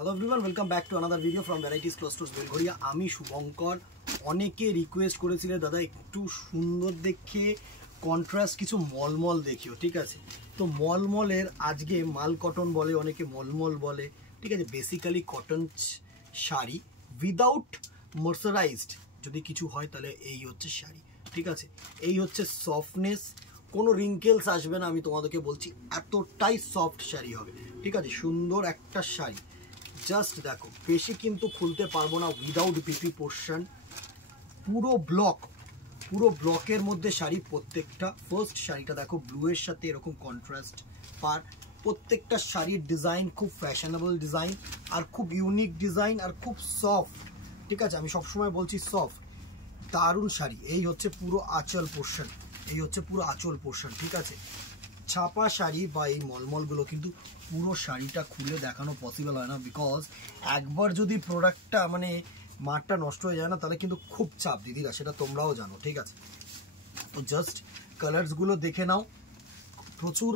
Hello everyone, welcome back to another video from Varieties Clothes Stores Belgharia. আমি শুভঙ্কর। অনেকে request করেছিল দাদা একটু সুন্দর দেখে কন্ট্রাস্ট কিছু মলমল দেখিও, ঠিক আছে? তো মলমলের আজকে মাল কটন বলে, অনেকে মলমল বলে, ঠিক আছে? Basically cotton sari without moisturised যদি কিছু হয় তাহলে এই হচ্ছে শাড়ি, ঠিক আছে? এই হচ্ছে সফটনেস, কোনো রিঙ্কেলস আসবে না, আমি তোমাদেরকে বলছি এতটাই সফট শাড়ি হবে, ঠিক আছে? সুন্দর একটা শাড়ি, জাস্ট দেখো, বেশি কিন্তু খুলতে পারবো না, উইদাউট বিপি পোর্শন, পুরো ব্লকের মধ্যে শাড়ি। প্রত্যেকটা ফার্স্ট শাড়িটা দেখো ব্লু এর সাথে এরকম কন্ট্রাস্ট পার, প্রত্যেকটা শাড়ির ডিজাইন খুব ফ্যাশনেবল ডিজাইন আর খুব ইউনিক ডিজাইন আর খুব সফট, ঠিক আছে? আমি সবসময় বলছি সফট, দারুণ শাড়ি। এই হচ্ছে পুরো আঁচল পোর্শন, এই হচ্ছে পুরো আঁচল পোর্শন, ঠিক আছে? ছাপা শাড়ি বা এই মলমলগুলো কিন্তু পুরো শাড়িটা খুলে দেখানো পসিবল হয় না, বিকজ একবার যদি প্রোডাক্টটা মানে মারটা নষ্ট হয়ে যায় না তাহলে কিন্তু খুব চাপ দিদিরা, সেটা তোমরাও জানো, ঠিক আছে? তো জাস্ট কালার্সগুলো দেখে নাও। প্রচুর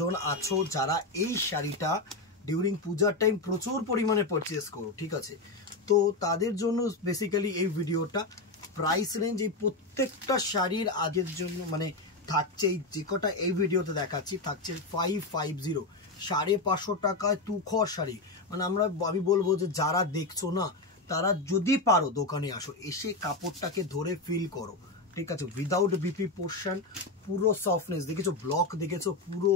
জন আছো যারা এই শাড়িটা ডিউরিং পূজার টাইম প্রচুর পরিমাণে পারচেস করো, ঠিক আছে? তো তাদের জন্য বেসিক্যালি এই ভিডিওটা। প্রাইস রেঞ্জ এই প্রত্যেকটা শাড়ির আগের জন্য মানে থাকছে, এই যে কটা এই ভিডিওতে দেখাচ্ছি থাকছে 550, 550 টাকায় তুখর শাড়ি। মানে আমি বলবো যে যারা দেখছো না তারা যদি পারো দোকানে আসো, এসে কাপড়টাকে ধরে ফিল করো, ঠিক আছে? উইদাউট বিপি পোর্শন, পুরো সফটনেস দেখেছো, ব্লক দেখেছো, পুরো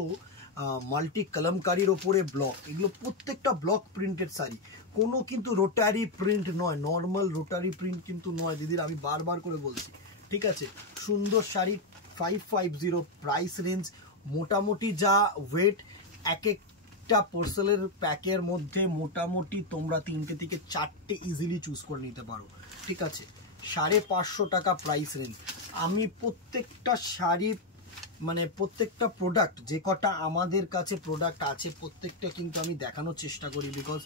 মাল্টি কলমকারির ওপরে ব্লক, এগুলো প্রত্যেকটা ব্লক প্রিন্টেড শাড়ি, কোনো কিন্তু রোটারি প্রিন্ট নয়, নর্মাল রোটারি প্রিন্ট কিন্তু নয় দিদির, আমি বারবার করে বলছি, ঠিক আছে? সুন্দর শাড়ি 550 প্রাইস রেঞ্জ। মোটামুটি যা ওয়েট, এক একটা পার্সেলের প্যাকের মধ্যে মোটামুটি তোমরা 3টে থেকে 4টে ইজিলি চুজ করে নিতে পারো, ঠিক আছে? 550 টাকা প্রাইস রেঞ্জ। আমি প্রত্যেকটা শাড়ি মানে প্রত্যেকটা প্রোডাক্ট, যে কটা আমাদের কাছে প্রোডাক্ট আছে প্রত্যেকটা কিন্তু আমি দেখানোর চেষ্টা করি, বিকজ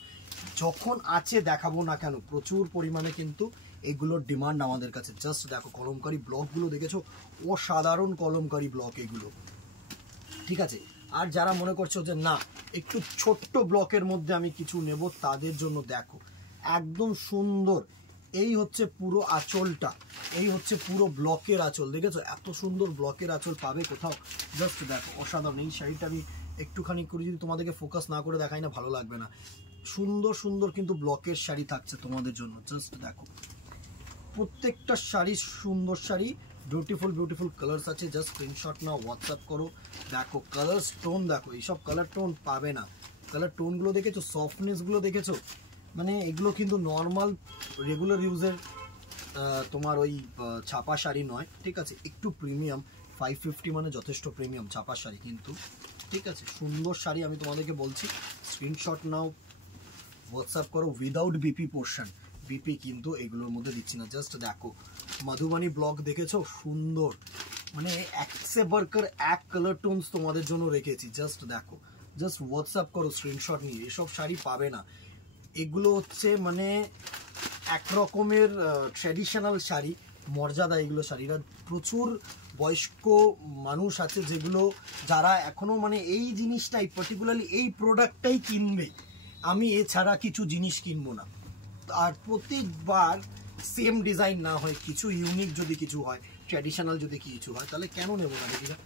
যখন আছে দেখাবো না কেন, প্রচুর পরিমাণে কিন্তু এগুলোর ডিমান্ড আমাদের কাছে। জাস্ট দেখো কলমকারি ব্লকগুলো দেখেছো, অসাধারণ কলমকারি ব্লক এগুলো, ঠিক আছে? আর যারা মনে করছো যে না একটু ছোট্ট ব্লকের মধ্যে আমি কিছু নেব, তাদের জন্য দেখো একদম সুন্দর, এই হচ্ছে পুরো আঁচলটা, এই হচ্ছে পুরো ব্লকের আঁচল, দেখেছো? এত সুন্দর ব্লকের আঁচল পাবে কোথাও? জাস্ট দেখো অসাধারণ। এই শাড়িটা আমি একটুখানি করে যদি তোমাদেরকে ফোকাস না করে দেখাই না ভালো লাগবে না। সুন্দর সুন্দর কিন্তু ব্লকের শাড়ি থাকছে তোমাদের জন্য, জাস্ট দেখো প্রত্যেকটা শাড়ি সুন্দর শাড়ি, বিউটিফুল কালার্স আছে। জাস্ট স্ক্রিনশট নাও, হোয়াটসঅ্যাপ করো। দেখো কালার টোন, দেখো এইসব কালার টোন পাবে না। কালার টোনগুলো দেখেছো, সফটনেসগুলো দেখেছো, মানে এগুলো কিন্তু নর্মাল রেগুলার ইউজের তোমার ওই ছাপা শাড়ি নয়, ঠিক আছে? একটু প্রিমিয়াম, 550 মানে যথেষ্ট প্রিমিয়াম ছাপা শাড়ি কিন্তু, ঠিক আছে? সুন্দর শাড়ি আমি তোমাদেরকে বলছি, স্ক্রিনশট নাও, হোয়াটসঅ্যাপ করো। উইদাউট বিপি পোর্শন, বিপি কিন্তু এগুলোর মধ্যে দিচ্ছি না। জাস্ট দেখো মধুবানী ব্লক দেখেছো, সুন্দর, মানে এক সে বারকার এক কালার টোনস তোমাদের জন্য রেখেছি। জাস্ট দেখো, জাস্ট হোয়াটসঅ্যাপ করো স্ক্রিনশট নিয়ে। এসব শাড়ি পাবে না, এগুলো হচ্ছে মানে এক রকমের ট্র্যাডিশনাল শাড়ি, মর্যাদা এগুলো শাড়িরা। প্রচুর বয়স্ক মানুষ আছে যেগুলো যারা এখনো মানে এই জিনিসটাই পার্টিকুলারলি এই প্রোডাক্টটাই কিনবে, আমি এছাড়া কিছু জিনিস কিনবো না। আর প্রত্যেকবার সেম ডিজাইন না হয়, কিছু ইউনিক যদি কিছু হয়, ট্র্যাডিশনাল যদি কিছু হয়, তাহলে কেন নেবো না দিদিরা?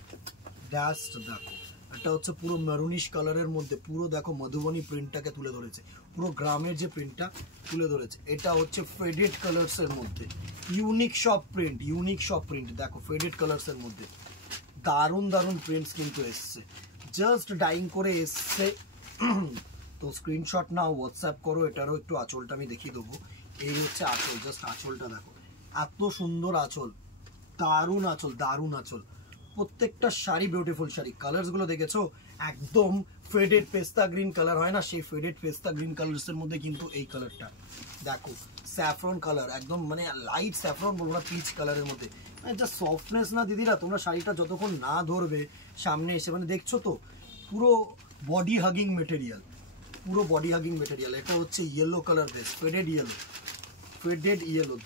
জাস্ট দেখো, এটা হচ্ছে পুরো মেরুনিশ কালারের মধ্যে, পুরো দেখো মধুবনী প্রিন্টটাকে তুলে ধরেছে, পুরো গ্রামের যে প্রিন্টটা তুলে ধরেছে। এটা হচ্ছে ফেডেড কালার্সের মধ্যে, ইউনিক সব প্রিন্ট, দেখো ফেডেড কালার্সের মধ্যে দারুণ প্রিন্টস কিন্তু এসছে, জাস্ট ডাইং করে এসছে। তো স্ক্রিনশট নাও, হোয়াটসঅ্যাপ করো। এটারও একটু আঁচলটা আমি দেখিয়ে দেবো। এই হচ্ছে আঁচল, জাস্ট আঁচলটা দেখো, এত সুন্দর আঁচল, দারুণ আঁচল। প্রত্যেকটা শাড়ি বিউটিফুল শাড়ি। কালারসগুলো দেখেছো, একদম ফেডেড পেস্তা গ্রিন কালার হয় না, সেই ফেডেড পেস্তা গ্রিন কালার্সের মধ্যে কিন্তু এই কালারটা দেখো, স্যাফরন কালার, একদম মানে লাইট স্যাফরন বলবো না, পিচ কালারের মধ্যে। মানে যা সফটনেস না দিদিরা, তোমরা শাড়িটা যতক্ষণ না ধরবে সামনে এসে, মানে দেখছো তো পুরো বডি হাগিং মেটেরিয়াল, এটা হচ্ছে yellow colour base, faded yellow,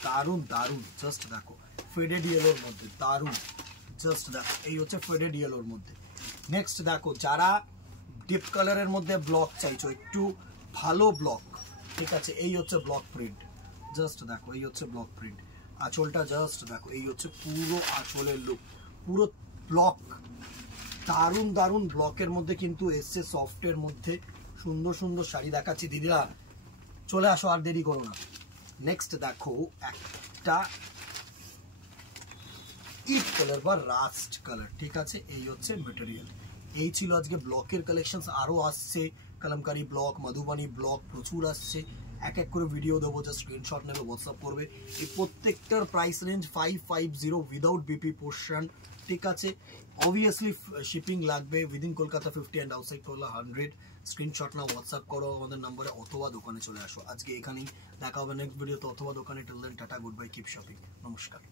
দারুণ। জাস্ট দেখো ফেডেড ইয়েলোর মধ্যে দারুণ, জাস্ট দেখো এই হচ্ছে ফেডেড ইয়েলোর মধ্যে। নেক্সট দেখো, যারা ডিপ কালারের মধ্যে ব্লক চাইছো, একটু ভালো ব্লক, ঠিক আছে। এই হচ্ছে ব্লক প্রিন্ট, জাস্ট দেখো এই হচ্ছে ব্লক প্রিন্ট। আঁচলটা জাস্ট দেখো, এই হচ্ছে পুরো আঁচলের লুক, পুরো ব্লক, দারুণ দারুণ ব্লকের মধ্যে কিন্তু এসছে, সফটের মধ্যে সুন্দর সুন্দর শাড়ি দেখাচ্ছি। দিদিরা চলে আসো, আর দেরি করো না। নেক্সট দেখো একটা ইট কালার বা রাস্ট কালার, ঠিক আছে। এই হচ্ছে মেটেরিয়াল। এই ছিল আজকে ব্লকের কালেকশন। আরও আসছে কলমকারি ব্লক, মধুবানী ব্লক প্রচুর আসছে। এক এক করে ভিডিও দেবো, জাস্ট স্ক্রিনশট নেবে, হোয়াটসঅ্যাপ করবে। এই প্রত্যেকটার price range 550 without BP portion, ঠিক আছে। অবভিয়াসলি শিপিং লাগবে, within Kolkata 50 and outside Kolkata 100। Screenshot না, হোয়াটসঅ্যাপ করো আমাদের নাম্বারে, অথবা দোকানে চলে আসো। আজকে এখানেই দেখা হবে নেক্সট ভিডিওতে, অথবা দোকানে। Till then tata, good bye, keep shopping, নমস্কার।